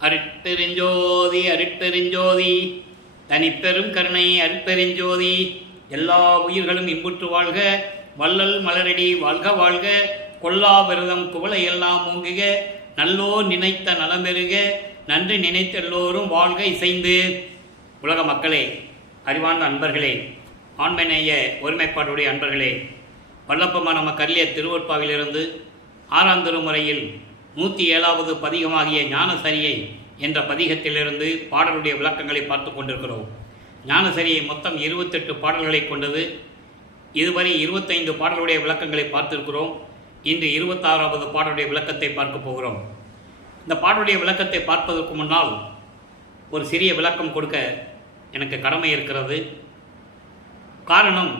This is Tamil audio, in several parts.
அருட்பெருஞ்சோதி அருட்பெருஞ்சோதி தனிப்பெரும் கருணை அருட்பெருஞ்சோதி. எல்லா உயிர்களும் இன்புற்று வாழ்க, வள்ளல் மலரடி வாழ்க வாழ்க, கொல்லா விரதம் குவளை எல்லாம் மூங்குக, நல்லோ நினைத்த நலமெருக, நன்றி நினைத்த எல்லோரும் வாழ்க இசைந்து. உலக மக்களே, அறிவார்ந்த அன்பர்களே, ஆண்மைநேய ஒருமைப்பாடுடைய அன்பர்களே, வல்லப்பமா நமக்கு அருளிய திருவொற்பாவிலிருந்து 6ஆம் திருமுறையில் 107வது பதிகமாகிய ஞானசரியை என்ற பதிகத்திலிருந்து பாடலுடைய விளக்கங்களை பார்த்து கொண்டிருக்கிறோம். ஞானசரியை மொத்தம் 28 பாடல்களை கொண்டது. இதுவரை 25 பாடலுடைய விளக்கங்களை பார்த்திருக்கிறோம். இன்று 26வது பாடலுடைய விளக்கத்தை பார்க்க போகிறோம். இந்த பாடலுடைய விளக்கத்தை பார்ப்பதற்கு முன்னால் ஒரு சிறிய விளக்கம் கொடுக்க எனக்கு கடமை இருக்கிறது. காரணம்,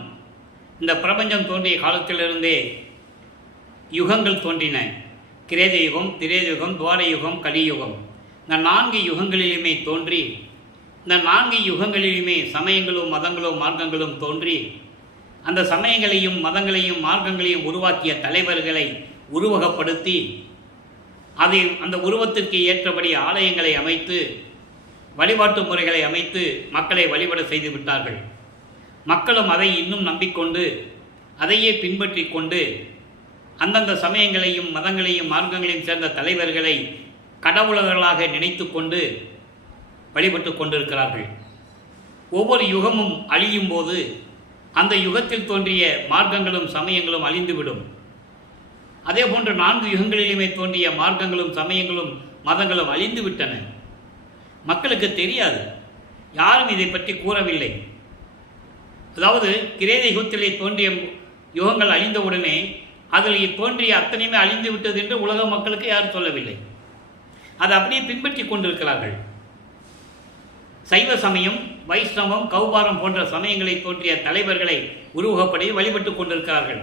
இந்த பிரபஞ்சம் தோன்றிய காலத்திலிருந்தே யுகங்கள் தோன்றின. கிரேத யுகம், திரேத யுகம், துவார யுகம், கலியுகம். இந்த 4 யுகங்களிலுமே தோன்றி, இந்த 4 யுகங்களிலுமே சமயங்களும் மதங்களும் மார்க்கங்களும் தோன்றி, அந்த சமயங்களையும் மதங்களையும் மார்க்கங்களையும் உருவாக்கிய தலைவர்களை உருவகப்படுத்தி, அதை அந்த உருவத்திற்கு ஏற்றபடி ஆலயங்களை அமைத்து, வழிபாட்டு முறைகளை அமைத்து மக்களை வழிபட செய்து விட்டார்கள். மக்களும் அதை இன்னும் நம்பிக்கொண்டு அதையே பின்பற்றி கொண்டு அந்தந்த சமயங்களையும் மதங்களையும் மார்க்கங்களையும் சேர்ந்த தலைவர்களை கடவுளர்களாக நினைத்து கொண்டு வழிபட்டு கொண்டிருக்கிறார்கள். ஒவ்வொரு யுகமும் அழியும் போது அந்த யுகத்தில் தோன்றிய மார்க்கங்களும் சமயங்களும் அழிந்துவிடும். அதே போன்று 4 யுகங்களிலுமே தோன்றிய மார்க்கங்களும் சமயங்களும் மதங்களும் அழிந்து விட்டன. மக்களுக்கு தெரியாது, யாரும் இதை பற்றி கூறவில்லை. அதாவது கிரேத யுகத்திலே தோன்றிய யுகங்கள் அழிந்தவுடனே அதில் தோன்றிய அத்தனையுமே அழிந்து விட்டது என்று உலக மக்களுக்கு யாரும் சொல்லவில்லை. அதை அப்படியே பின்பற்றி கொண்டிருக்கிறார்கள். சைவ சமயம், வைஷ்ணவம், கௌபாரம் போன்ற சமயங்களை தோன்றிய தலைவர்களை உருவகப்படி வழிபட்டு கொண்டிருக்கிறார்கள்.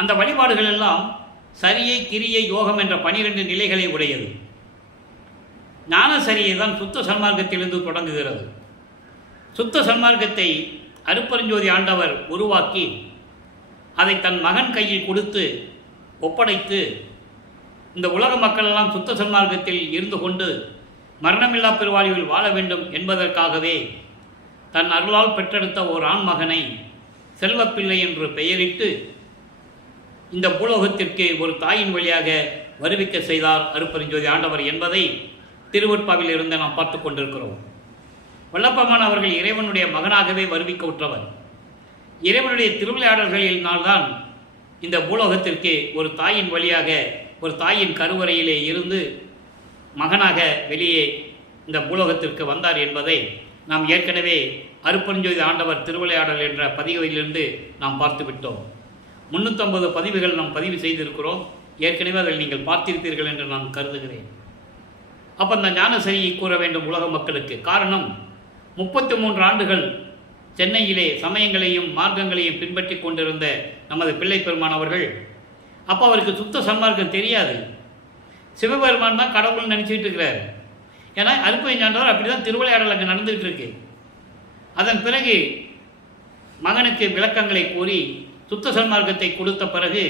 அந்த வழிபாடுகள் எல்லாம் சரியை, கிரியை, யோகம் என்ற 12 நிலைகளை உடையது. ஞானசரியை தான் சுத்த சன்மார்க்கத்திலிருந்து தொடங்குகிறது. சுத்த சன்மார்க்கத்தை அருட்பெருஞ்சோதி ஆண்டவர் உருவாக்கி அதை தன் மகன் கையில் கொடுத்து ஒப்படைத்து, இந்த உலக மக்கள் எல்லாம் சுத்த சன்மார்க்கத்தில் இருந்து கொண்டு மரணமில்லா பெருவாழ்வில் வாழ வேண்டும் என்பதற்காகவே தன் அருளால் பெற்றெடுத்த ஓர் ஆண் மகனை செல்வப்பிள்ளை என்று பெயரிட்டு இந்த பூலோகத்திற்கு ஒரு தாயின் வழியாக வருவிக்க செய்தார் அருட்பெருஞ்சோதி ஆண்டவர் என்பதை திருவொற்பாவில் இருந்து நாம் பார்த்து கொண்டிருக்கிறோம். வல்லப்பமான் அவர்கள் இறைவனுடைய மகனாகவே வருவிக்க உற்றவர். இறைவனுடைய திருவிளையாடல்களினால்தான் இந்த பூலோகத்திற்கு ஒரு தாயின் வழியாக, ஒரு தாயின் கருவறையிலே இருந்து மகனாக வெளியே இந்த பூலோகத்திற்கு வந்தார் என்பதை நாம் ஏற்கனவே அருட்பெருஞ்சோதி ஆண்டவர் திருவிளையாடல் என்ற பதிவிலிருந்து நாம் பார்த்து விட்டோம். 350 பதிவுகள் நாம் பதிவு செய்திருக்கிறோம். ஏற்கனவே அதில் நீங்கள் பார்த்திருப்பீர்கள் என்று நான் கருதுகிறேன். அப்போ அந்த ஞானசரியை கூற வேண்டும் உலக மக்களுக்கு. காரணம், 33 ஆண்டுகள் சென்னையிலே சமயங்களையும் மார்க்கங்களையும் பின்பற்றி கொண்டிருந்த நமது பிள்ளை பெருமான் அவர்கள், அப்போ அவருக்கு சுத்த சன்மார்க்கம் தெரியாது. சிவபெருமான் தான் கடவுள் நினச்சிக்கிட்டு இருக்கிறார். ஏன்னா அருட்பெருஞ்சாண்டவர் அப்படி தான் திருவிளையாடல் அங்கே நடந்துகிட்டு இருக்கு. அதன் பிறகு மகனுக்கு விளக்கங்களை கூறி சுத்த சன்மார்க்கத்தை கொடுத்த பிறகு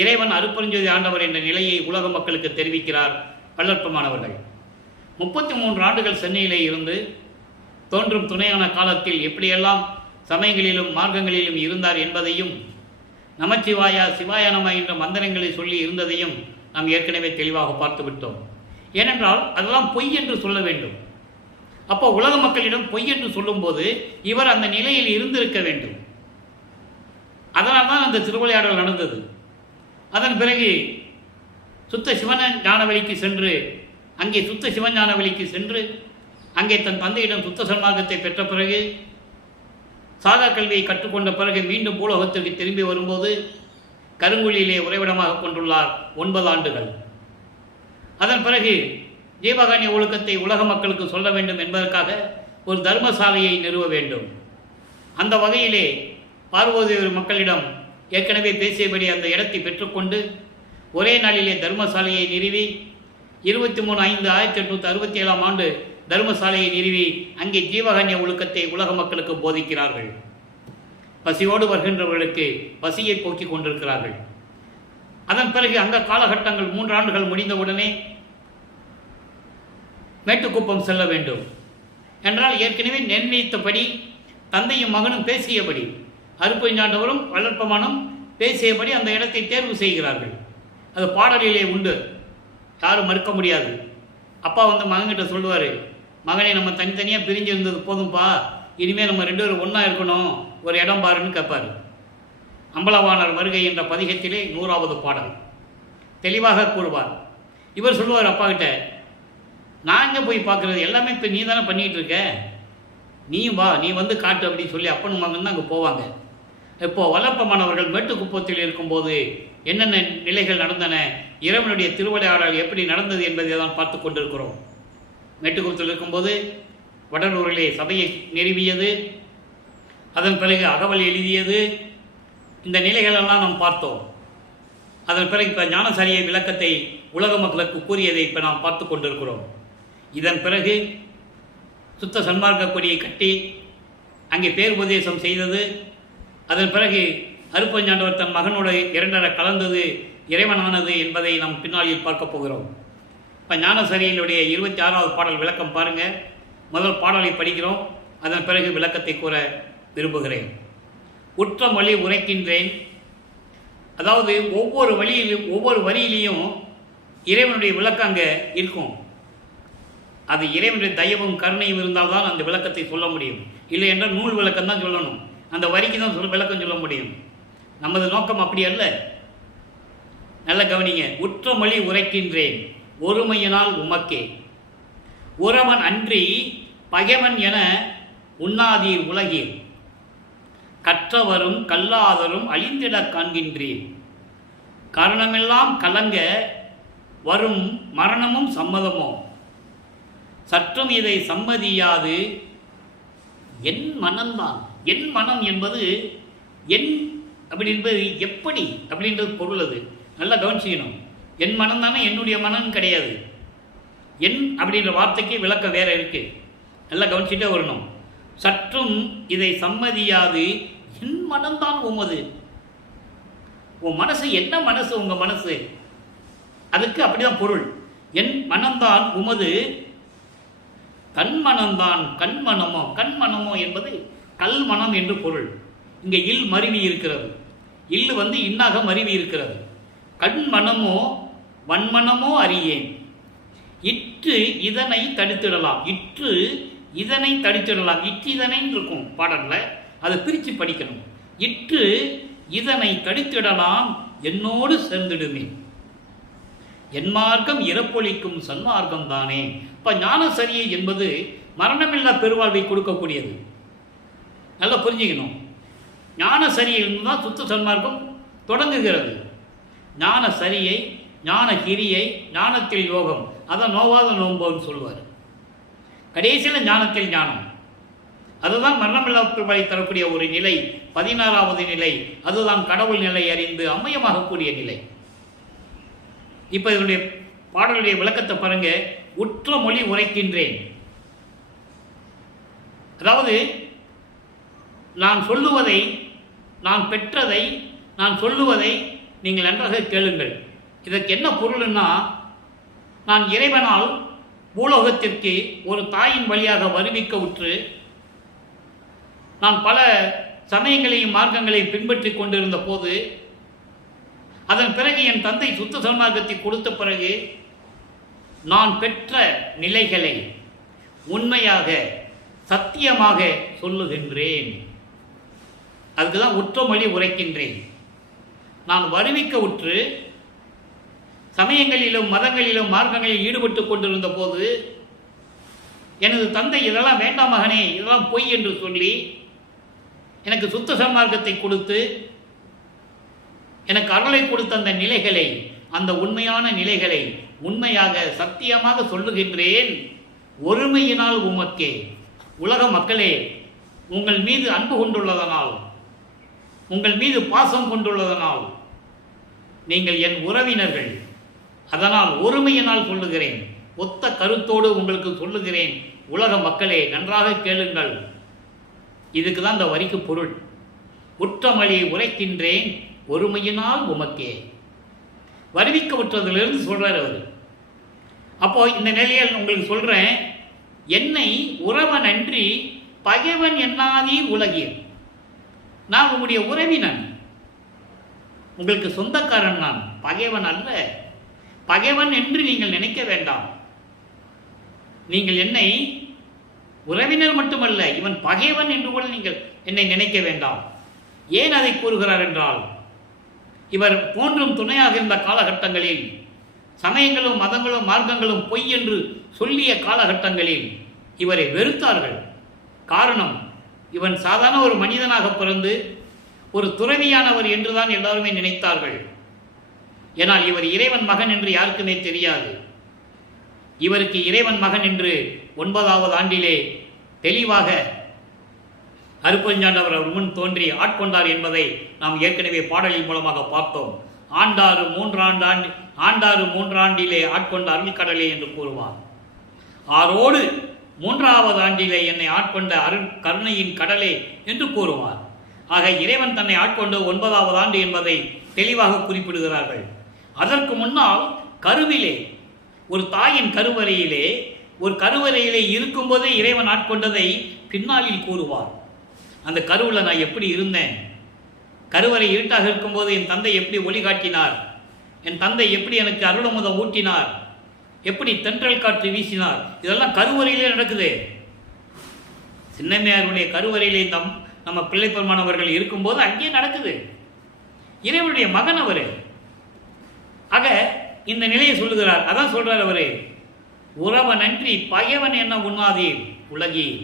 இறைவன் அருட்பெருஞ்சோதி ஆண்டவர் என்ற நிலையை உலக மக்களுக்கு தெரிவிக்கிறார் வல்லற்பமானவர்கள். 33 ஆண்டுகள் சென்னையிலே இருந்து தோன்றும் துணையான காலத்தில் எப்படியெல்லாம் சமயங்களிலும் மார்க்கங்களிலும் இருந்தார் என்பதையும், நமச்சிவாயா சிவாய நம என்ற மந்திரங்களை சொல்லி இருந்ததையும் நாம் ஏற்கனவே தெளிவாக பார்த்து விட்டோம். ஏனென்றால் அதெல்லாம் பொய் என்று சொல்ல வேண்டும். அப்போ உலக மக்களிடம் பொய் என்று சொல்லும்போது இவர் அந்த நிலையில் இருந்திருக்க வேண்டும். அதனால் தான் அந்த திருவிளையாடல் நடந்தது. அதன் பிறகு சுத்த சிவன ஞானவெளிக்கு சென்று, அங்கே சுத்த சிவஞானவெளிக்கு சென்று அங்கே தன் தந்தையிடம் சுத்த சன்மார்க்கத்தை பெற்ற பிறகு, சாதா கல்வியை கற்றுக்கொண்ட பிறகு மீண்டும் பூலோகத்திற்கு திரும்பி வரும்போது கருங்குழியிலே உறைவிடமாக கொண்டுள்ளார் 9 ஆண்டுகள். அதன் பிறகு ஜீவகானிய ஒழுக்கத்தை உலக மக்களுக்கு சொல்ல வேண்டும் என்பதற்காக ஒரு தர்மசாலையை நிறுவ வேண்டும். அந்த வகையிலே பார்வோதேவர் மக்களிடம் ஏற்கனவே பேசியபடி அந்த இடத்தை பெற்றுக்கொண்டு ஒரே நாளிலே தர்மசாலையை நிறுவி 23/5/1867 ஆண்டு தர்மசாலையை நிறுவி அங்கே ஜீவகானிய ஒழுக்கத்தை உலக மக்களுக்கு போதிக்கிறார்கள். பசியோடு வருகின்றவர்களுக்கு பசியை போக்கிக் கொண்டிருக்கிறார்கள். அதன் பிறகு அந்த காலகட்டங்கள் 3 ஆண்டுகள் முடிந்தவுடனே மேட்டுக்குப்பம் செல்ல வேண்டும் என்றால் ஏற்கனவே நிர்ணயித்தபடி தந்தையும் மகனும் பேசியபடி அருப்பஞ்சாண்டவரும் வளர்ப்பமானும் பேசியபடி அந்த இடத்தை தேர்வு செய்கிறார்கள். அது பாடலிலே உண்டு, யாரும் மறுக்க முடியாது. அப்பா வந்து மகன்கிட்ட சொல்லுவார், மகனே நம்ம தனித்தனியாக பிரிஞ்சிருந்தது போதும்பா, இனிமேல் நம்ம 2 பேரும் ஒன்றா இருக்கணும், ஒரு இடம் பாருன்னு கேட்பார். அம்பலவாணர் வருகை என்ற பதிகத்திலே 100வது பாடல் தெளிவாக கூறுவார். இவர் சொல்லுவார் அப்பா கிட்ட, நான் எங்கே போய் பார்க்குறது, எல்லாமே இப்போ நீ தானே பண்ணிகிட்டு இருக்க, நீ வா, நீ வந்து காட்டு அப்படின்னு சொல்லி அப்பனும் மகன் தான் அங்கே போவாங்க. இப்போது வல்லப்பமானவர்கள் மேட்டுக்குப்பத்தில் இருக்கும்போது என்னென்ன நிலைகள் நடந்தன, இறைவனுடைய திருவிளையாடல் எப்படி நடந்தது என்பதை தான் பார்த்து கொண்டிருக்கிறோம். மேட்டுக்குப்பத்தில் இருக்கும்போது வடலூரிலே சபையை நிறுவியது, அதன் பிறகு அகவல் எழுதியது, இந்த நிலைகளெல்லாம் நாம் பார்த்தோம். அதன் பிறகு இப்போ ஞானசாரியை விளக்கத்தை உலக மக்களுக்கு கூறியதை இப்போ நாம் பார்த்து கொண்டிருக்கிறோம். இதன் பிறகு சுத்த சன்மார்க்க கொடியை கட்டி அங்கே பேருபதேசம் செய்தது. அதன் பிறகு அருப்பஞ்சாண்டவர் தன் மகனோடு 2 கலந்தது, இறைவனானது என்பதை நாம் பின்னாளில் பார்க்க போகிறோம். இப்போ ஞானசாரியினுடைய 26வது பாடல் விளக்கம் பாருங்கள். முதல் பாடலை படிக்கிறோம், அதன் பிறகு விளக்கத்தை கூற விரும்புகிறேன். உற்ற மொழி உரைக்கின்றேன். அதாவது ஒவ்வொரு வரியிலையும் இறைவனுடைய விளக்கம் அங்கே இருக்கும். அது இறைவனுடைய தயவும் கருணையும் இருந்தால்தான் அந்த விளக்கத்தை சொல்ல முடியும். இல்லை என்றால் நூல் விளக்கம் தான் சொல்லணும், அந்த வரிக்கு தான் விளக்கம் சொல்ல முடியும். நமது நோக்கம் அப்படி அல்ல. நல்ல கவனிங்க. உற்ற மொழி உரைக்கின்றேன் ஒருமையினால் உமக்கே, உறவன் அன்றி பகைவன் என உண்ணாதீர் உலகீர், கற்றவரும் கல்லாதரும் அழிந்திட காண்கின்றீர், காரணமெல்லாம் கலங்க வரும் மரணமும் சம்மதமோ, சற்றும் இதை சம்மதியாது என் மனம்தான். என் மனம் என்பது என் அப்படி என்பது எப்படி அப்படின்றது பொருள். அது நல்லா கவனிச்சிக்கணும். என் மனம் தானே, என்னுடைய மனம் கிடையாது. என் அப்படின்ற வார்த்தைக்கு விளக்கம் வேற இருக்கு, நல்லா கவனிச்சுட்டே வரணும். சற்றும் இதை சம்மதியாது என் மனம்தான் உமது. உன் மனசு என்ன மனசு, உங்க மனசு, அதுக்கு அப்படிதான் பொருள். என் மனம்தான் உமது, தன் மனம்தான் கண்மனமோ. கண்மனமோ என்பது கல்மனம் என்று பொருள். இங்கே இல் மருவி இருக்கிறது, இல்லு வந்து இன்னாக மருவி இருக்கிறது. கண்மனமோ வன்மனமோ அறியேன், இற்று இதனை தடுத்திடலாம். இற்று இதனை தடுத்திடலாம், இற்று இதனைன்னு இருக்கும் பாடல்ல, அதை பிரித்து படிக்கணும். இற்று இதனை தடுத்திடலாம் என்னோடு சேர்ந்திடுமே, என் மார்க்கம் இறப்பொழிக்கும் சன்மார்க்கம் தானே. இப்போ ஞானசரியை என்பது மரணமில்லா பெருவாழ்வை கொடுக்கக்கூடியது. நல்லா புரிஞ்சுக்கணும். ஞானசரியிலிருந்து தான் சுத்த சன்மார்க்கம் தொடங்குகிறது. ஞானசரியை, ஞான கிரியை, ஞானத்தில் யோகம், அதை நோவாத நோம்போன்னு சொல்லுவார். கடைசியில் ஞானத்தில் ஞானம், அதுதான் மரணமில்லா பெருவாழ்வை தரக்கூடிய ஒரு நிலை. 16வது நிலை, அதுதான் கடவுள் நிலை அறிந்து அம்மயமாகக்கூடிய நிலை. இப்போ இதனுடைய பாடலுடைய விளக்கத்தை பாருங்க. உற்ற மொழி உரைக்கின்றேன், அதாவது நான் சொல்லுவதை, நான் பெற்றதை, நான் சொல்லுவதை நீங்கள் நன்றாக கேளுங்கள். இதற்கு என்ன பொருள்னா, நான் இறைவனால் பூலோகத்திற்கு ஒரு தாயின் வழியாக வருவிக்க உற்று நான் பல சமயங்களையும் மார்க்கங்களையும் பின்பற்றி கொண்டிருந்த போது, அதன் பிறகு என் தந்தை சுத்த சன்மார்க்கத்தை கொடுத்த பிறகு நான் பெற்ற நிலைகளை உண்மையாக சத்தியமாக சொல்லுகின்றேன். அதுக்கு தான் உற்ற மொழி உரைக்கின்றேன். நான் வருவிக்க உற்று சமயங்களிலும் மதங்களிலும் மார்க்கங்களில் ஈடுபட்டு கொண்டிருந்த போது எனது தந்தை இதெல்லாம் வேண்டாம் மகனே, இதெல்லாம் பொய் என்று சொல்லி எனக்கு சுத்த சன்மார்க்கத்தை கொடுத்து எனக்கு அருளை கொடுத்த அந்த நிலைகளை, அந்த உண்மையான நிலைகளை உண்மையாக சத்தியமாக சொல்லுகின்றேன். ஒருமையினால் உமக்கே, உலக மக்களே, உங்கள் மீது அன்பு கொண்டுள்ளதனால், உங்கள் மீது பாசம் கொண்டுள்ளதனால் நீங்கள் என் உறவினர்கள், அதனால் ஒருமையினால் சொல்லுகிறேன். ஒத்த கருத்தோடு உங்களுக்கு சொல்லுகிறேன். உலக மக்களே நன்றாக கேளுங்கள். இதுக்கு தான் இந்த வரிக்கு பொருள். உற்றமொழி உரைக்கின்றேன் ஒருமையினால் உமக்கே. வருவிக்க உற்றதிலிருந்து சொல்றார் அவர். அப்போ இந்த நிலையில் உங்களுக்கு சொல்றேன், என்னை உறவன் அன்றி பகைவன் என்னாதீர் உலகீர். நான் உங்களுடைய உறவினன், உங்களுக்கு சொந்தக்காரன், நான் பகைவன் அல்ல. பகைவன் என்று நீங்கள் நினைக்க வேண்டாம். நீங்கள் என்னை உறவினர் மட்டுமல்ல, இவன் பகைவன் என்று கூட நீங்கள் என்னை நினைக்க வேண்டாம். ஏன் அதை கூறுகிறார் என்றால், இவர் போன்றும் துணையாக இருந்த காலகட்டங்களில் சமயங்களும் மதங்களும் மார்க்கங்களும் பொய் என்று சொல்லிய காலகட்டங்களில் இவரை வெறுத்தார்கள். காரணம், இவன் சாதாரண ஒரு மனிதனாக பிறந்து ஒரு துறவியானவர் என்றுதான் எல்லாருமே நினைத்தார்கள். ஏனால் இவர் இறைவன் மகன் என்று யாருக்குமே தெரியாது. இவருக்கு இறைவன் மகன் என்று 9வது ஆண்டிலே தெளிவாக அருட்பெருஞ்சாண்டவர் அவர் முன் தோன்றி ஆட்கொண்டார் என்பதை நாம் ஏற்கனவே பாடலின் மூலமாக பார்த்தோம். ஆண்டாறு மூன்றாண்டிலே ஆட்கொண்ட அருள்கடலே என்று கூறுவார். ஆரோடு 3வது ஆண்டிலே என்னை ஆட்கொண்ட அருள் கருணையின் கடலே என்று கூறுவார். ஆக இறைவன் தன்னை ஆட்கொண்ட 9வது ஆண்டு என்பதை தெளிவாக குறிப்பிடுகிறார்கள். அதற்கு முன்னால் கருவிலே, ஒரு தாயின் கருவறையிலே இருக்கும்போதே இறைவன் ஆட்கொண்டதை பின்னாளில் கூறுவார். அந்த கருவில் நான் எப்படி இருந்தேன், கருவறை இருட்டாக இருக்கும்போது என் தந்தை எப்படி ஒளி காட்டினார், என் தந்தை எப்படி எனக்கு அருளமுதம் ஊட்டினார், எப்படி தென்றல் காற்று வீசினார், இதெல்லாம் கருவறையிலே நடக்குது. சின்னம்மையாருடைய கருவறையிலே நம்ம பிள்ளை பெருமானவர்கள் இருக்கும்போது அங்கேயே நடக்குது. இறைவனுடைய மகன் அவரு. ஆக இந்த நிலையை சொல்லுகிறார். அதான் சொல்றார் அவரு, உறவன் அன்றி பகைவன் என்ன உண்ணாதீர் உலகீர்,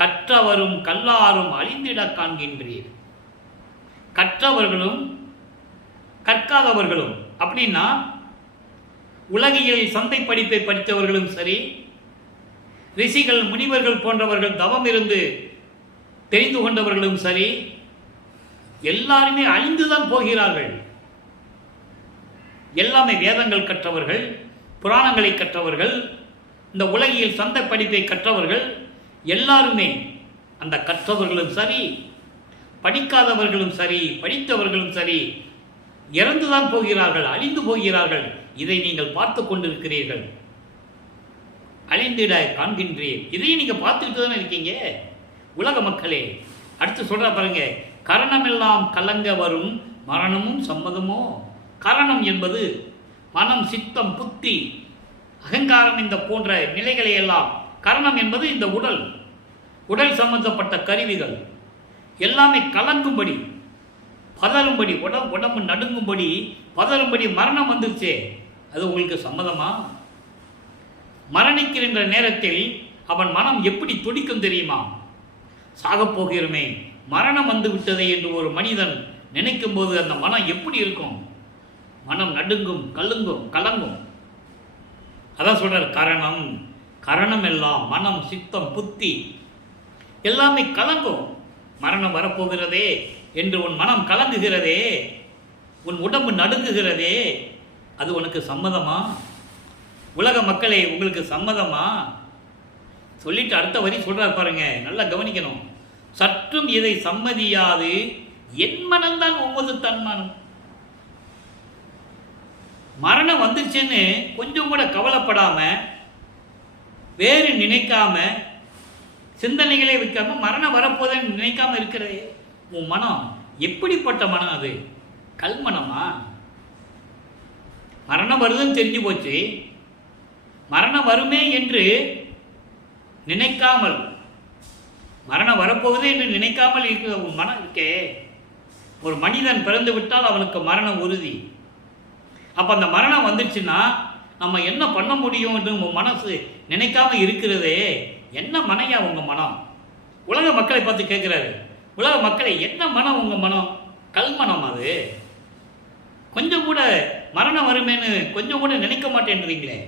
கற்றவரும் கல்லாரும் அழிந்திட காண்கின்றீர். கற்றவர்களும் கற்காதவர்களும் அப்படின்னா உலகியல் சந்தை படிப்பை படித்தவர்களும் சரி, ரிஷிகள் முனிவர்கள் போன்றவர்கள் தவம் இருந்து தெரிந்து கொண்டவர்களும் சரி, எல்லாருமே அழிந்துதான் போகிறார்கள். எல்லாமே வேதங்கள் கற்றவர்கள், புராணங்களை கற்றவர்கள், இந்த உலகியல் சந்தை படிப்பை கற்றவர்கள் எல்லாருமே, அந்த கற்றவர்களும் சரி, படிக்காதவர்களும் சரி, படித்தவர்களும் சரி, இறந்துதான் போகிறார்கள், அழிந்து போகிறார்கள். இதை நீங்கள் பார்த்து கொண்டிருக்கிறீர்கள். அழிந்திட காண்கின்றீர். இதையும் நீங்க பார்த்துக்கிட்டு தானே இருக்கீங்க உலக மக்களே. அடுத்து சொல்ற பாருங்க, கரணமெல்லாம் கலங்க வரும் மரணமும் சம்மதமோ. கரணம் என்பது மனம், சித்தம், புத்தி, அகங்காரம், இந்த போன்ற நிலைகளை எல்லாம். கரணம் என்பது இந்த உடல் சம்பந்தப்பட்ட கருவிகள் எல்லாமே கலங்கும்படி, பதறும்படி, உடம்பு நடுங்கும்படி, பதறும்படி மரணம் வந்துருச்சே, அது உங்களுக்கு சம்மதமா? மரணிக்கின்ற நேரத்தில் அவன் மனம் எப்படி துடிக்கும் தெரியுமா? சாகப் போகிறோமே, மரணம் வந்து விட்டதை என்று ஒரு மனிதன் நினைக்கும் போது அந்த மனம் எப்படி இருக்கும்? மனம் நடுங்கும், கலங்கும். அதான் சொல்றார், கரணம் எல்லாம் மனம், சித்தம், புத்தி எல்லாமே கலங்கும். மரணம் வரப்போகிறதே என்று உன் மனம் கலங்குகிறதே, உன் உடம்பு நடுங்குகிறதே, அது உனக்கு சம்மதமா? உலக மக்களே, உங்களுக்கு சம்மதமா? சொல்லிட்டு அடுத்த வரி சொல்றார் பாருங்க, நல்லா கவனிக்கணும். சற்றும் இதை சம்மதியாது என் மனம்தான் ஒவ்வொரு தன்மானம். மரணம் வந்துச்சுன்னு கொஞ்சம் கூட கவலைப்படாம, வேறு நினைக்காம, சிந்தனைகளே வைக்காம, மரணம் வரப்போதுன்னு நினைக்காம இருக்கிறதே உன் மனம் எப்படிப்பட்ட மனம்? அது கல்மனமா? மரணம் வருதுன்னு தெரிஞ்சு போச்சு, மரணம் வருமே என்று நினைக்காமல், மரணம் வரப்போகுது என்று நினைக்காமல் இருக்கிற உன் மனம் இருக்கே. ஒரு மனிதன் பிறந்து விட்டால் அவனுக்கு மரணம் உறுதி. அப்போ அந்த மரணம் வந்துச்சுன்னா நம்ம என்ன பண்ண முடியும் என்று உங்கள் மனசு நினைக்காம இருக்கிறதே, என்ன மனையா உங்கள் மனம்? உலக மக்களை பார்த்து கேட்குறாரு, உலக மக்களை என்ன மனம் உங்கள் மனம்? கல்மனம். அது கொஞ்சம் கூட மரணம் வருமேன்னு கொஞ்சம் கூட நினைக்க மாட்டேன்றீங்களே,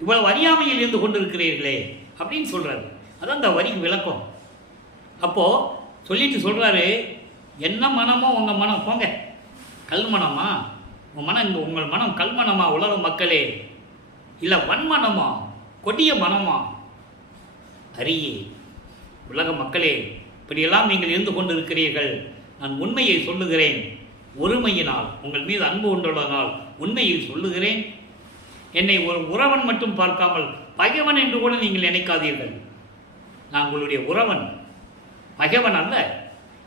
இவ்வளவு அறியாமையில் இருந்து கொண்டு இருக்கிறீர்களே அப்படின்னு சொல்றாரு. அதான் இந்த வரிக்கு விளக்கம். அப்போ சொல்லிட்டு சொல்றாரு, என்ன மனமோ உங்க மனம், போங்க கல்மனமா உங்கள் மனம் கல்மனமா உலக மக்களே, இல்லை வன்மனமா, கொடிய மனமா? அரியே உலக மக்களே, இப்படியெல்லாம் நீங்கள் இருந்து கொண்டு இருக்கிறீர்கள். நான் உண்மையை சொல்லுகிறேன், ஒருமையினால், உங்கள் மீது அன்பு கொண்டுள்ளதனால் உண்மையை சொல்லுகிறேன். என்னை ஒரு உறவன் மட்டும் பார்க்காமல் பகைவன் என்று கூட நீங்கள் நினைக்காதீர்கள். நான் உங்களுடைய உறவன், பகைவன் அல்ல.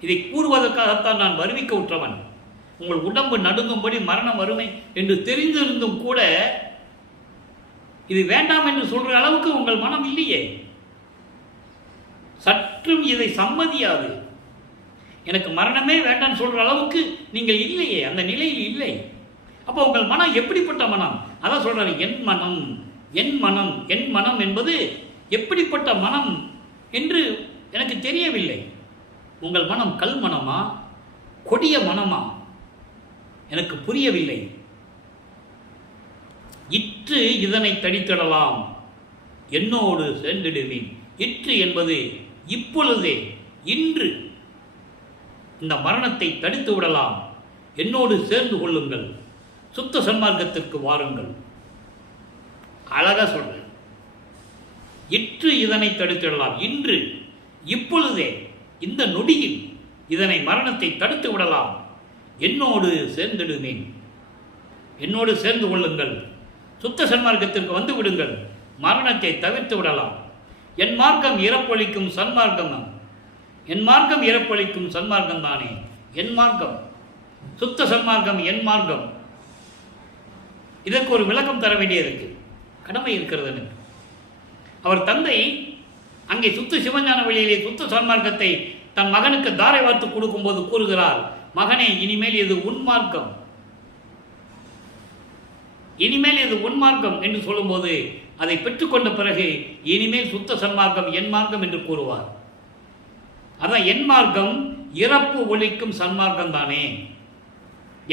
இதை கூறுவதற்காகத்தான் நான் வருவிக்க உற்றவன். உங்கள் உடம்பு நடுங்கும்படி மரணம் வறுமை என்று தெரிந்திருந்தும் கூட இது வேண்டாம் என்று சொல்கிற அளவுக்கு உங்கள் மனம் இல்லையே. சற்றும் இதை சம்மதியாது. எனக்கு மரணமே வேண்டாம்னு சொல்கிற அளவுக்கு நீங்கள் இல்லையே, அந்த நிலையில் இல்லை. அப்போ உங்கள் மனம் எப்படிப்பட்ட மனம்? அதான் சொல்கிறாரு, என் மனம், என் மனம், என் மனம் என்பது எப்படிப்பட்ட மனம் என்று எனக்கு தெரியவில்லை. உங்கள் மனம் கல் மனமா, கொடிய மனமா? எனக்கு புரியவில்லை. இற்று இதனை தடித்திடலாம், என்னோடு சேர்ந்திடுவேன். இற்று என்பது இப்பொழுதே, இன்று இந்த மரணத்தை தடுத்து விடலாம், என்னோடு சேர்ந்து கொள்ளுங்கள், சுத்த சன்மார்க்கத்திற்கு வாருங்கள். அழகா சொல்றேன். இற்று இதனை தடுத்திடலாம், இன்று இப்பொழுதே இந்த நொடியில் இதனை மரணத்தை தடுத்து விடலாம், என்னோடு சேர்ந்திடுவேன், என்னோடு சேர்ந்து கொள்ளுங்கள், சுத்த சன்மார்க்கத்திற்கு வந்து விடுங்கள், மரணத்தை தவிர்த்து விடலாம். என் மார்க்கம் இறப்பொழிக்கும் சன்மார்க்கம், என் மார்க்கம் இறப்பொழிக்கும் சன்மார்க்கம் தானே. என் மார்க்கம் சுத்த சன்மார்க்கம், என் மார்க்கம். இதற்கு ஒரு விளக்கம் தர வேண்டியதற்கு கடமை இருக்கிறது எனக்கு. அவர் தந்தை அங்கே சுத்த சிவஞான வழியிலே சுத்த சன்மார்க்கத்தை தன் மகனுக்கு தாரை வார்த்து கொடுக்கும்போது கூறுகிறார், மகனே, இனிமேல் இது உன்மார்க்கம், இனிமேல் இது உன்மார்க்கம் என்று சொல்லும்போது அதை பெற்றுக்கொண்ட பிறகு இனிமேல் சுத்த சன்மார்க்கம் என் மார்க்கம் என்று கூறுவார். அதான் என் மார்க்கம் இறப்பு ஒழிக்கும் சன்மார்க்கம் தானே.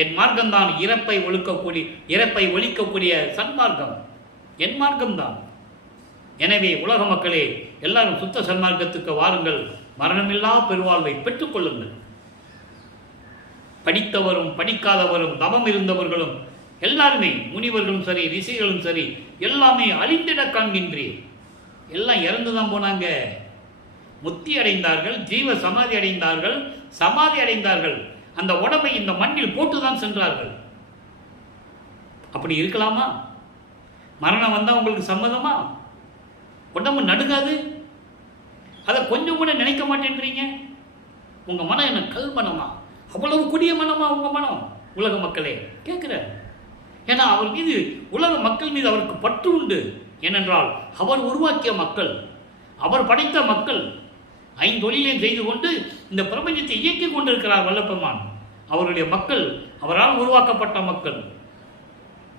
என் மார்க்கம் தான் இறப்பை ஒழிக்கக்கூடிய சன்மார்க்கம், என் மார்க்கம் தான். எனவே உலக மக்களே, எல்லாரும் சுத்த சன்மார்க்கத்துக்கு வாருங்கள், மரணமில்லா பெருவாழ்வை பெற்றுக்கொள்ளுங்கள். படித்தவரும் படிக்காதவரும் தவம் இருந்தவர்களும் எல்லாருமே, முனிவர்களும் சரி ரிஷிகளும் சரி, எல்லாமே அழிந்திட காண்கின்றேன். எல்லாம் இறந்து தான் போனாங்க. முத்தி அடைந்தார்கள், ஜீவ சமாதி அடைந்தார்கள், சமாதி அடைந்தார்கள். அந்த உடம்பை இந்த மண்ணில் போட்டுதான் சென்றார்கள். அப்படி இருக்கலாமா? மரணம் வந்தால் உங்களுக்கு சம்மதமா? உடம்பு நடுக்காது? அதை கொஞ்சம் கூட நினைக்க மாட்டேன்றீங்க. உங்கள் மனம் என்ன கல் மனமா? அவ்வளவு கொடிய மனமா உங்கள் மனம்? உலக மக்களே கேட்குற. ஏன்னா அவர் மீது, உலக மக்கள் மீது அவருக்கு பற்று உண்டு. ஏனென்றால் அவர் உருவாக்கிய மக்கள், அவர் படைத்த மக்கள், ஐந்தொழிலையும் செய்து கொண்டு இந்த பிரபஞ்சத்தை இயக்கி கொண்டிருக்கிறார் வல்லப்பெருமான். அவருடைய மக்கள், அவரால் உருவாக்கப்பட்ட மக்கள்.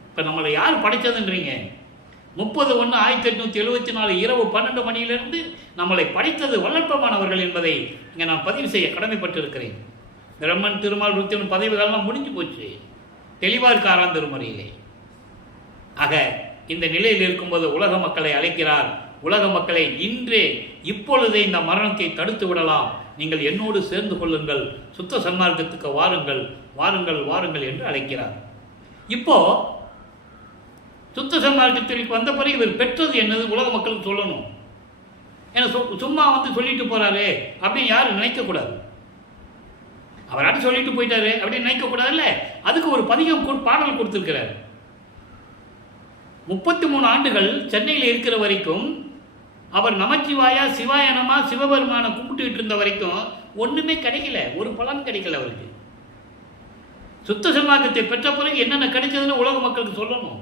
இப்போ நம்மளை யார் படைத்ததுன்றீங்க? 30/1/1874 இரவு 12 மணியிலிருந்து நம்மளை படைத்தது வல்லப்பெருமான் அவர்கள் என்பதை இங்கே நான் பதிவு செய்ய கடமைப்பட்டிருக்கிறேன். பிரம்மன், திருமால், ருத்திரன் பதவிகள்லாம் முடிஞ்சு போச்சு. தெளிவாக இருக்க 6ஆம் திருமுறையிலே. ஆக இந்த நிலையில் இருக்கும்போது உலக மக்களை அழைக்கிறார். உலக மக்களை, இன்றே இப்பொழுதே இந்த மரணத்தை தடுத்து விடலாம், நீங்கள் என்னோடு சேர்ந்து கொள்ளுங்கள், சுத்த சன்மார்க்கத்துக்கு வாருங்கள், வாருங்கள், வாருங்கள் என்று அழைக்கிறார். இப்போ சுத்த சன்மார்க்கத்திற்கு வந்த பிறகு இவர் பெற்றது என்னது உலக மக்களுக்கு சொல்லணும். ஏன்னா சும்மா சொல்லிட்டு போறாரு அப்படின்னு யாரும் நினைக்கக்கூடாது. அவராட்டி சொல்லிட்டு போயிட்டாரு அப்படின்னு நினைக்கக்கூடாதுல்ல. அதுக்கு ஒரு பதிகம் பாடல் கொடுத்திருக்கிறார். 33 ஆண்டுகள் சென்னையில் இருக்கிற வரைக்கும் அவர் நமச்சிவாயா, சிவாயனமா, சிவபெருமான கும்பிட்டுக்கிட்டு இருந்த வரைக்கும் ஒன்றுமே கிடைக்கல, ஒரு பலன் கிடைக்கல அவருக்கு. சுத்த சன்மார்க்கத்தை பெற்ற பிறகு என்னென்ன கிடைச்சதுன்னு உலக மக்களுக்கு சொல்லணும்.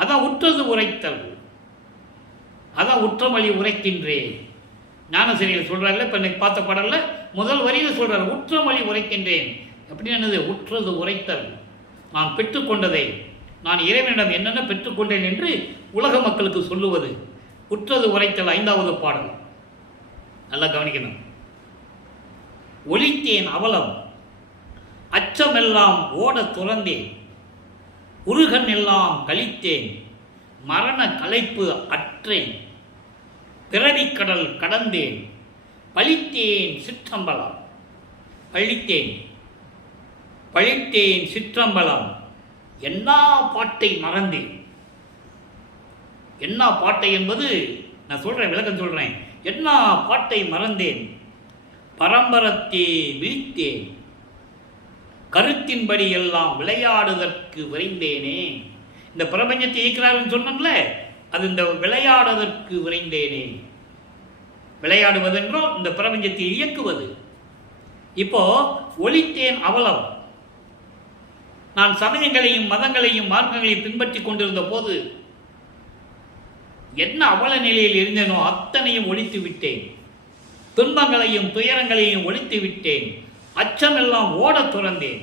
அதான் உற்றது உரைத்தல், அதான் உற்றமொழி உரைக்கின்றேன். ஞானசிரியர் சொல்றாருல, இப்போ இன்னைக்கு பார்த்த பாடல்ல முதல் வரியில் சொல்றாரு, உற்றமொழி உரைக்கின்றேன். எப்படி என்னது? உற்றது உரைத்தல், நான் பெற்றுக்கொண்டதை, நான் இறைவனிடம் என்னென்ன பெற்றுக்கொண்டேன் என்று உலக மக்களுக்கு சொல்லுவது. உற்றது உரைத்தல் 5வது பாடல். நல்லா கவனிக்கணும். ஒளித்தேன் அவலம், அச்சமெல்லாம் ஓட துறந்தேன், உருகன் எல்லாம் கழித்தேன், மரண களைப்பு அற்றேன், பிறவிக்கடல் கடந்தேன், பழித்தேன் சிற்றம்பலம், பழித்தேன் பழித்தேன் சிற்றம்பலம், என்ன பாட்டை மறந்தேன். என்ன பாட்டை என்பது நான் சொல்கிறேன், விளக்கம் சொல்கிறேன். என்ன பாட்டை மறந்தேன், பரம்பரத்தே விழித்தேன், கருத்தின்படி எல்லாம் விளையாடுதற்கு விரைந்தேனே. இந்த பிரபஞ்சத்தை இயக்கிறாருன்னு சொன்னோம்ல, அது இந்த விளையாடுவதற்கு விரைந்தேனே. விளையாடுவதென்றோ இந்த பிரபஞ்சத்தை இயக்குவது. இப்போ ஒளித்தேன் அவலம். நான் சமயங்களையும் மதங்களையும் மார்க்கங்களையும் பின்பற்றி கொண்டிருந்த போது என்ன அவல நிலையில் இருந்தேனோ அத்தனையும் ஒழித்து விட்டேன். துன்பங்களையும் துயரங்களையும் ஒழித்து விட்டேன். அச்சமெல்லாம் ஓட துறந்தேன்.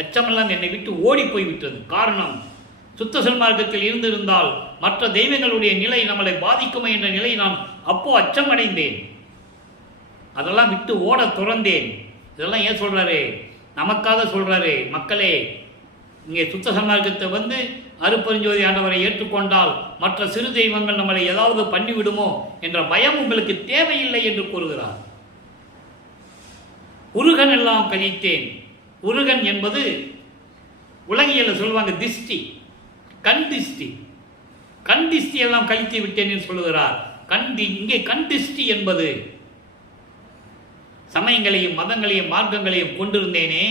அச்சமெல்லாம் என்னை விட்டு ஓடி போய்விட்டது. காரணம், சுத்த சன்மார்க்கத்தில் இருந்திருந்தால் மற்ற தெய்வங்களுடைய நிலை நம்மளை பாதிக்குமே என்ற நிலை நான் அப்போ அச்சமடைந்தேன். அதெல்லாம் விட்டு ஓட துறந்தேன். இதெல்லாம் ஏன் சொல்றாரு? நமக்காக சொல்றாரு. மக்களே, இங்கே சுத்த சன்மார்க்கத்தை வந்து அருட்பெருஞ்சோதி ஆண்டவரை ஏற்றுக்கொண்டால் மற்ற சிறு தெய்வங்கள் நம்மளை ஏதாவது பண்ணிவிடுமோ என்ற பயம் உங்களுக்கு தேவையில்லை என்று கூறுகிறார். உருகன் எல்லாம் கழித்தேன். உருகன் என்பது உலகியல் சொல்வாங்க திஷ்டி, கண் திஷ்டி. கண் திஷ்டி எல்லாம் கழித்து விட்டேன் என்று சொல்லுகிறார். இங்கே கண் திஷ்டி என்பது சமயங்களையும் மதங்களையும் மார்க்கங்களையும் கொண்டிருந்தேனே,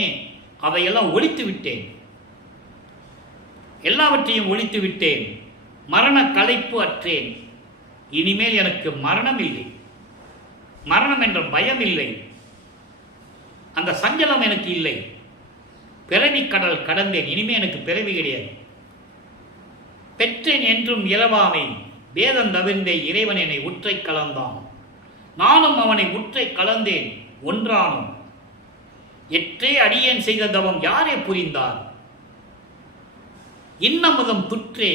அவையெல்லாம் ஒழித்து விட்டேன். எல்லாவற்றையும் ஒழித்து விட்டேன். மரண களைப்பு அற்றேன். இனிமேல் எனக்கு மரணம் இல்லை. மரணம் என்ற பயம் இல்லை. அந்த சஞ்சலம் எனக்கு இல்லை. பிறவி கடல் கடந்தேன். இனிமேல் எனக்கு பிறவி கிடையாது. பெற்றேன் என்றும் இலவாமை வேதம் தவிர்ந்தே இறைவன் என்னை உற்றை கலந்தான். நானும் அவனை உற்றை கலந்தேன் ஒன்றானும். எற்றே அடியேன் செய்த தவம் யாரே புரிந்தார்? இன்னமுதம் துற்றே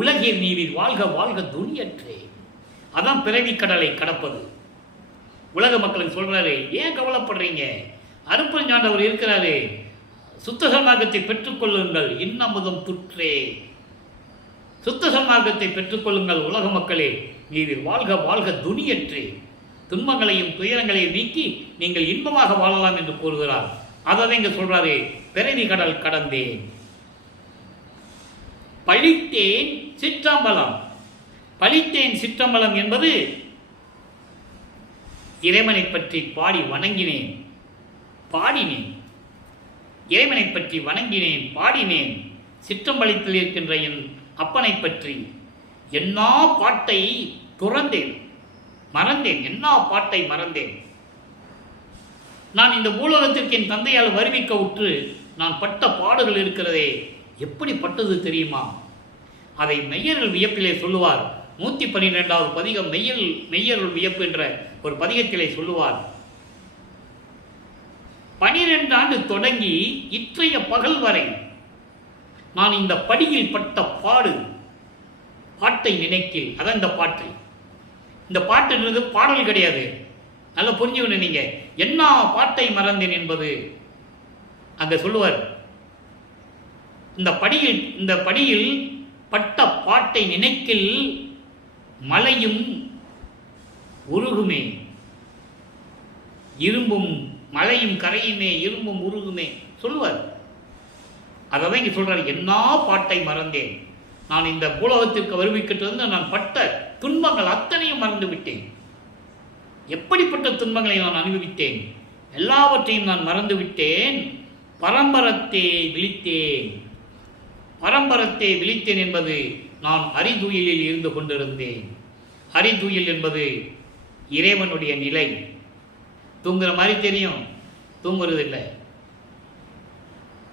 உலகில் நீவிர் வாழ்க வாழ்க துணியற்றே. அதான் பிறவி கடலை கடப்பது. உலக மக்களுக்கு சொல்றாரு, ஏன் கவலைப்படுறீங்க? அருட்பெருஞ்சாண்டவர் இருக்கிறாரு. சுத்த சன்மார்க்கத்தை பெற்றுக்கொள்ளுங்கள். இன்னமுதம் துற்றே. சுத்த சன்மார்க்கத்தை பெற்றுக்கொள்ளுங்கள் உலக மக்களே. நீவிர் வாழ்க வாழ்க துணியற்றே. துன்பங்களையும் துயரங்களையும் நீக்கி நீங்கள் இன்பமாக வாழலாம் என்று கூறுகிறார். அதை இங்க சொல்றாரு, பிறவி கடல் கடந்தேன். பழித்தேன் சிற்றம்பலம். பழித்தேன் சிற்றம்பலம் என்பது இறைவனை பற்றி பாடி வணங்கினேன், பாடினேன். இறைவனை பற்றி வணங்கினேன், பாடினேன். சிற்றம்பலத்தில் இருக்கின்ற என் அப்பனை பற்றி எல்லா பாட்டை துறந்தேன், மறந்தேன். எல்லா பாட்டை மறந்தேன். நான் இந்த பூலோகத்திற்கு என் தந்தையால் வருவிக்க உற்று நான் பட்ட பாடுகள் இருக்கிறதே, எப்படி பட்டது தெரியுமா? அதை மெய்யருள் வியப்பிலே சொல்லுவார். 112வது பதிகம் மெய்யருள் வியப்பு என்ற ஒரு பதிகத்திலே சொல்லுவார். 12 ஆண்டு தொடங்கி இற்றைய பகல் வரை நான் இந்த படியில் பட்ட பாட்டை நினைக்கில். அதான் இந்த பாட்டு. இந்த பாட்டுன்றது பாடல் கிடையாது. நல்லா புரிஞ்சுக்கணும் நீங்க. என்ன பாட்டை மறந்தேன் என்பது அங்க சொல்லுவார். இந்த படியில் பட்ட பாட்டை நினைக்கில் மலையும் உருகுமே, இரும்பும் மலையும் கரையுமே, இரும்பும் உருகுமே சொல்லுவார். அதான் இங்க சொல்றாரு, என்ன பாட்டை மறந்தேன். நான் இந்த பூலோகத்திற்கு வருவிக்கிட்டு நான் பட்ட துன்பங்கள் அத்தனையும் மறந்து விட்டேன். எப்படிப்பட்ட துன்பங்களை நான் அனுபவித்தேன், எல்லாவற்றையும் நான் மறந்து விட்டேன். பரம்பரத்தை விழித்தேன். பரம்பரத்தை விழித்தேன் என்பது நான் அரிதுயிலில் இருந்து கொண்டிருந்தேன். அரிதுயில் என்பது இறைவனுடைய நிலை. தூங்குற மாதிரி தெரியும், தூங்குறது இல்லை.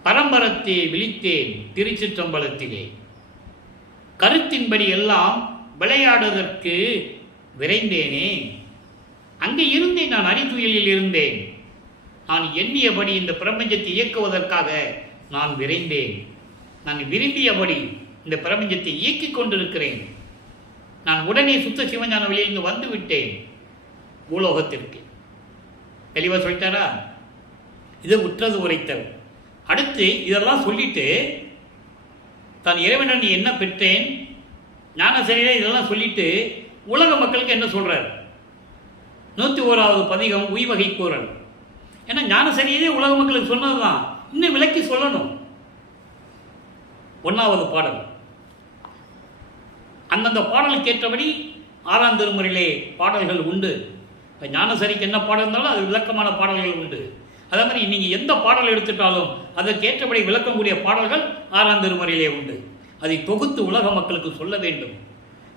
பரம்பரத்தை விழித்தேன் திருச்சிற்றம்பலத்திலே. கருத்தின்படி எல்லாம் விளையாடுவதற்கு விரைந்தேனே. அங்கே இருந்தேன். நான் அரிதுயிலில் இருந்தேன். நான் எண்ணியபடி இந்த பிரபஞ்சத்தை இயக்குவதற்காக நான் விரைந்தேன். நான் விரும்பியபடி இந்த பிரபஞ்சத்தை இயக்கிக் கொண்டிருக்கிறேன். நான் உடனே சுத்த சிவஞான வெளியிலிருந்து வந்து விட்டேன் பூலோகத்திற்கு. தெளிவாக சொல்லிட்டாரா? இது உற்றது உரைத்தல். அடுத்து இதெல்லாம் சொல்லிட்டு தான் இறைவன் நீ என்ன பெற்றேன் ஞான சரியா இதெல்லாம் சொல்லிட்டு உலக மக்களுக்கு என்ன சொல்றார்? 101வது பதிகம் உய்வகை கூறல். ஏன்னா ஞான சரியே உலக மக்களுக்கு சொன்னதுதான், இன்னும் விளக்கி சொல்லணும். 1வது பாடல். அந்தந்த பாடலுக்கு ஏற்றபடி 6ஆம் திருமுறையிலே பாடல்கள் உண்டு. இப்போ ஞானசரிக்கு என்ன பாடல் இருந்தாலும் அது விளக்கமான பாடல்கள் உண்டு. அதே மாதிரி நீங்கள் எந்த பாடல் எடுத்துட்டாலும் அதற்கு ஏற்றபடி விளக்கக்கூடிய பாடல்கள் 6ஆம் திருமுறையிலே உண்டு. அதை தொகுத்து உலக மக்களுக்கு சொல்ல வேண்டும்.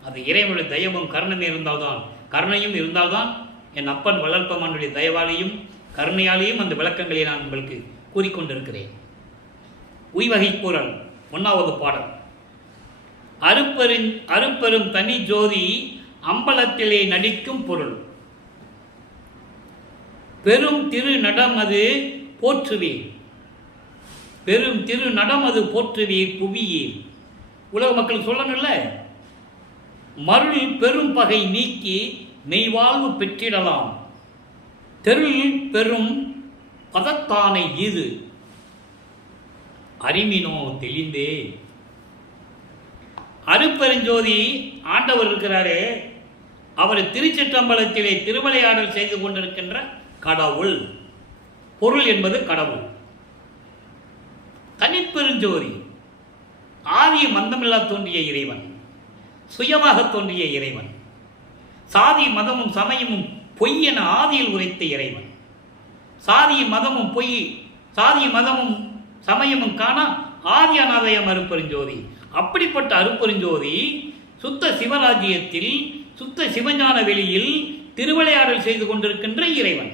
அது இறைவனுடைய தயவும் கருணையும் இருந்தால்தான் என் அப்பன் வளர்ப்பவனுடைய தயவாலையும் கருணையாலேயும் அந்த விளக்கங்களை நான் உங்களுக்கு கூறிக்கொண்டிருக்கிறேன். உய்வகை கூறல் 1வது பாடல். அருப்பெரும் தனி ஜோதி அம்பலத்திலே நடிக்கும் பொருள், பெரும் திரு நடமது போற்றுவீர், பெரும் திரு நடமது போற்றுவீர் புவியீர். உலக மக்கள் சொல்லணும்ல, மருள் பெரும் பகை நீக்கி மெய்வாழ்வு பெற்றிடலாம், தெருள் பெரும் பதத்தானை இது அறிமினோ தெளிந்தே. அருப்பெருஞ்சோதி ஆண்டவர் இருக்கிறாரே, அவர் திருச்சிற்றம்பலத்திலே திருவிளையாடல் செய்து கொண்டிருக்கின்ற கடவுள். பொருள் என்பது கடவுள். தனிப்பெருஞ்சோதி ஆதி மந்தமில்லா தோன்றிய இறைவன், சுயமாக தோன்றிய இறைவன், சாதி மதமும் சமயமும் பொய் என ஆதியில் உரைத்த இறைவன், சாதி மதமும் சமயமும் காணா ஆதி அநாதயம் அருப்பெருஞ்சோதி. அப்படிப்பட்ட அருப்பெருஞ்சோதி சுத்த சிவராஜ்யத்தில் சுத்த சிவஞான வெளியில் திருவிளையாடல் செய்து கொண்டிருக்கின்ற இறைவன்.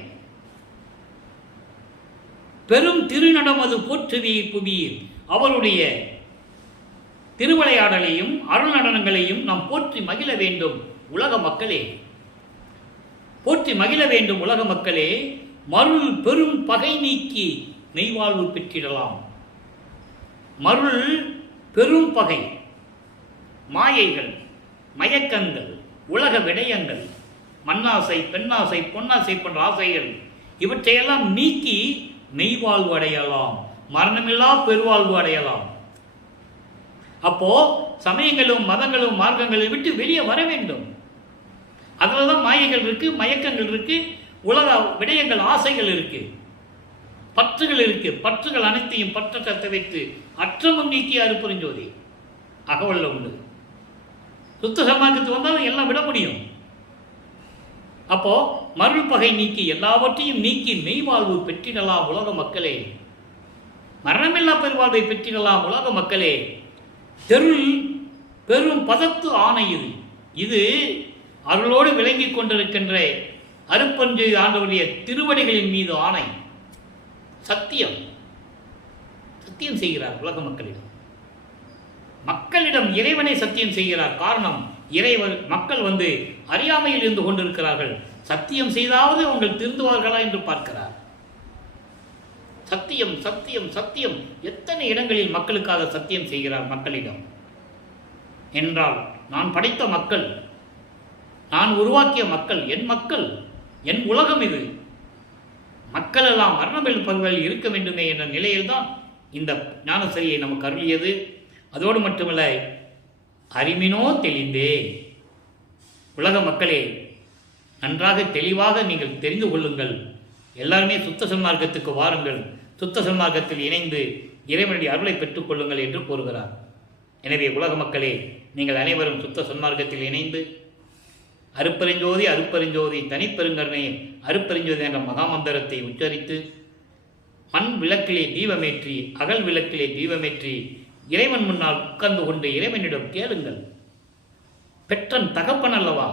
பெரும் திருநடமது போற்றுவீர் புவியீர். அவருடைய திருவிளையாடலையும் அருள் நடனங்களையும் நாம் போற்றி மகிழ வேண்டும் உலக மக்களே, போற்றி மகிழ வேண்டும் உலக மக்களே. மருள் பெரும் பகை நீக்கி மெய்வாழ்வு பெற்றிடலாம். மருள் பெரும் பகை, மாயைகள், மயக்கங்கள், உலக விடயங்கள், மண்ணாசை, பெண்ணாசை, பொன்னாசை போன்ற ஆசைகள், இவற்றையெல்லாம் நீக்கி மெய்வாழ்வு அடையலாம், மரணமில்லா பெருவாழ்வு அடையலாம். அப்போ சமயங்களும் மதங்களும் மார்க்கங்களை விட்டு வெளியே வர வேண்டும். அதில் தான் மாயைகள் இருக்கு, மயக்கங்கள் இருக்கு, உலக விடயங்கள், ஆசைகள் இருக்கு, பற்றுகள் இருக்கு. பற்றுகள் அனைத்தையும் பற்ற வைத்து அற்றமும் நீக்கி அருப்பெருஞ்சோதி அகவல்ல உண்டு. சுத்த சமாஜத்துக்கு வந்தாலும் எல்லாம் விட முடியும். அப்போ மருள் பகை நீக்கி எல்லாவற்றையும் நீக்கி மெய்வாழ்வு பெற்றிடலாம் உலக மக்களே, மரணமில்லா பெருவாழ்வை பெற்றிடலாம் உலக மக்களே. தெருள் பெரும் பதத்து ஆணை இது அருளோடு விளங்கிக் கொண்டிருக்கின்ற அருப்பெருஞ்சோதி ஆண்டவருடைய திருவடிகளின் மீது ஆணை. சத்தியம் செய்கிறார் உலக மக்களிடம் இறைவனை சத்தியம் செய்கிறார். காரணம், மக்கள் அறியாமையில் இருந்து கொண்டிருக்கிறார்கள். சத்தியம் செய்தாவது அவங்கள் திருந்துவார்களா என்று பார்க்கிறார். சத்தியம் சத்தியம் சத்தியம் எத்தனை இடங்களில் மக்களுக்காக சத்தியம் செய்கிறார் மக்களிடம் என்றால், நான் படைத்த மக்கள், நான் உருவாக்கிய மக்கள், என் உலகம் இது, மக்கள் எல்லாம் மரணமில் பருவல் இருக்க வேண்டுமே என்ற நிலையில்தான் இந்த ஞானசரியை நமக்கு அருளியது. அதோடு மட்டுமல்ல, அறிமினோ தெளிந்தே. உலக மக்களே, நன்றாக தெளிவாக நீங்கள் தெரிந்து கொள்ளுங்கள். எல்லாருமே சுத்த சன்மார்க்கத்துக்கு வாருங்கள், சுத்த சன்மார்க்கத்தில் இணைந்து இறைவனுடைய அருளை பெற்றுக் கொள்ளுங்கள் என்று கூறுகிறார். எனவே உலக மக்களே, நீங்கள் அனைவரும் சுத்த சன்மார்க்கத்தில் இணைந்து அருப்பெருஞ்சோதி அருப்பெருஞ்சோதி தனிப்பெருங்கருணை அருப்பெருஞ்சோதி என்ற மகாமந்திரத்தை உச்சரித்து மண் விளக்கிலே தீபமேற்றி அகல் விளக்கிலே தீபமேற்றி இறைவன் முன்னால் உட்கார்ந்து கொண்டு இறைவனிடம் கேளுங்கள். பெற்றன் தகப்பன் அல்லவா,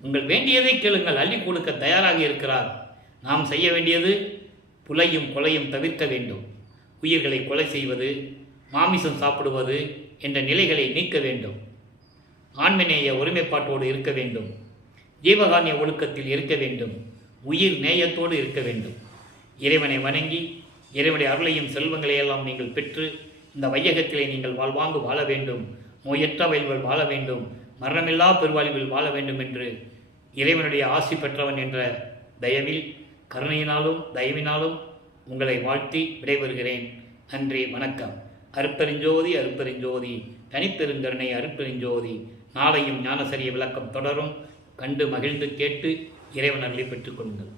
உங்கள் வேண்டியதை கேளுங்கள், அள்ளி கொடுக்க தயாராக இருக்கிறார். நாம் செய்ய வேண்டியது புலையும் கொலையும் தவிர்க்க வேண்டும். உயிர்களை கொலை செய்வது, மாமிசம் சாப்பிடுவது என்ற நிலைகளை நீக்க வேண்டும். ஆண்மநேய ஒருமைப்பாட்டோடு இருக்க வேண்டும். ஜீவகானிய ஒழுக்கத்தில் இருக்க வேண்டும். உயிர் நேயத்தோடு இருக்க வேண்டும். இறைவனை வணங்கி இறைவனுடைய அருளையும் செல்வங்களையெல்லாம் நீங்கள் பெற்று இந்த வையகத்திலே நீங்கள் வாழ்வாங்கு வாழ வேண்டும். நோயற்ற வயல்கள் வாழ வேண்டும். மரணமில்லா பெருவாழ்வில் வாழ வேண்டும் என்று இறைவனுடைய ஆசி பெற்றவன் என்ற தயவில், கருணையினாலும் தயவினாலும் உங்களை வாழ்த்தி விடைபெறுகிறேன். நன்றி, வணக்கம். அருப்பெருஞ்சோதி அருப்பெருஞ்சோதி தனிப்பெருங்கருணை அருப்பெருஞ்சோதி. நாளையும் ஞானசரிய விளக்கம் தொடரும். கண்டு மகிழ்ந்து கேட்டு இறைவன் அருளை பெற்றுக் கொள்ளுங்கள்.